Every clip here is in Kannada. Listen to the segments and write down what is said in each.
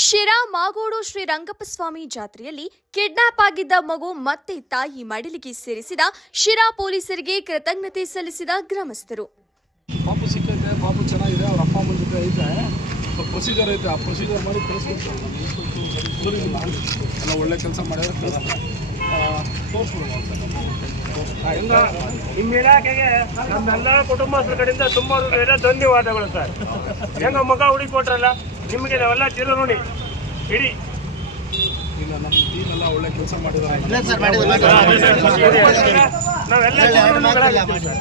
ಶಿರಾ ಮಾಗೋಡು ಶ್ರೀ ರಂಗಪ್ಪಸ್ವಾಮಿ ಜಾತ್ರೆಯಲ್ಲಿ ಕಿಡ್ನಾಪ್ ಆಗಿದ್ದ ಮಗು ಮತ್ತೆ ತಾಯಿ ಮಡಿಲಿಗೆ ಸೇರಿಸಿದ ಶಿರಾ ಪೊಲೀಸರಿಗೆ ಕೃತಜ್ಞತೆ ಸಲ್ಲಿಸಿದ ಗ್ರಾಮಸ್ಥರು. ಪಾಪು ಸಿಕ್ಕೈತೆ, ಪಾಪು ಚೆನ್ನಾಗಿದೆ, ಅವ್ರ ಅಪ್ಪ ಅಮ್ಮನ ಜೊತೆ ಐತೆ. ಸ್ವಲ್ಪ ಪ್ರೊಸೀಜರ್ ಐತೆ, ಆ ಪ್ರೊಸೀಜರ್ ಮಾಡಿ ಕಳಿಸ್ಬೇಕು ಎಲ್ಲ ಒಳ್ಳೆ ಕೆಲಸ ಮಾಡಿದ್ರೆ ಕಳಿಸ್ತಾರೆ ನಿಮ್ಮ ಇಲಾಖೆಗೆ ನಮ್ಮೆಲ್ಲ ಕುಟುಂಬಸ್ಥರ ಕಡೆಯಿಂದ ತುಂಬ ಧನ್ಯವಾದಗಳು ಸರ್. ಹೆಂಗ ಮಗ ಹುಡುಕಿ ಕೊಟ್ರಲ್ಲ ನಿಮಗೆ ನಾವೆಲ್ಲ ಚಿರ ನೋಡಿ. ಇಡೀ. ಇಲ್ಲ ನಮ್ಮ ಟೀಮ್ ಎಲ್ಲ ಒಳ್ಳೆ ಕೆಲಸ ನಾವೆಲ್ಲ.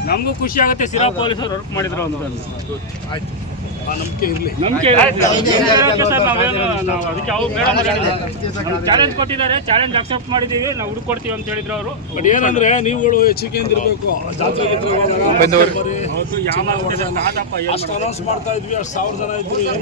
ನಮಗೂ ಖುಷಿ ಆಗುತ್ತೆ ಸಿರಾ ಪೊಲೀಸರು ವರ್ಕ್ ಮಾಡಿದ್ರು ಅಂತ. ಆಯ್ತು. ನಂಬಿಕೆ ಇರಲಿ. ನಂಬಿಕೆ ನಾವು ಅದಕ್ಕೆ ಅವ್ರು ಮೇಡಮ್ ಚಾಲೆಂಜ್ ಕೊಟ್ಟಿದ್ದಾರೆ. ಚಾಲೆಂಜ್ ಅಕ್ಸೆಪ್ಟ್ ಮಾಡಿದ್ದೀವಿ. ನಾವು ಹುಡುಕೊಡ್ತೀವಿ ಅಂತ ಹೇಳಿದ್ರು ಅವರು. ಬಟ್ ಏನಂದ್ರೆ ನೀವುಗಳು ಎಚ್ಚರಿಕೆಯಿಂದ ಇರಬೇಕು. ಜಾತ್ರೆ ಗಿತ್ರೆ ಹೋದಾಗ ಅಷ್ಟು ಅನೌನ್ಸ್ ಮಾಡ್ತಾ ಇದ್ವಿ ಅಷ್ಟು ಸಾವಿರ ಜನ ಇದ್ವಿ. ಏನು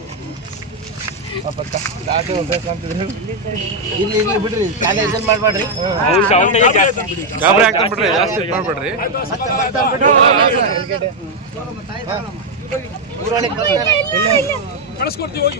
ಇಲ್ಲಿ ಇಲ್ಲಿ ಬಿಡ್ರಿ ಚಾಲೆ ಇದನ್ನ ಮಾಡ್ಬೇಡ್ರಿ ಗಾಬರಿ ಬಿಡ್ರಿ ಜಾಸ್ತಿ. ಕಳಿಸ್ಕೊಡ್ತೀವಿ ಹೋಗಿ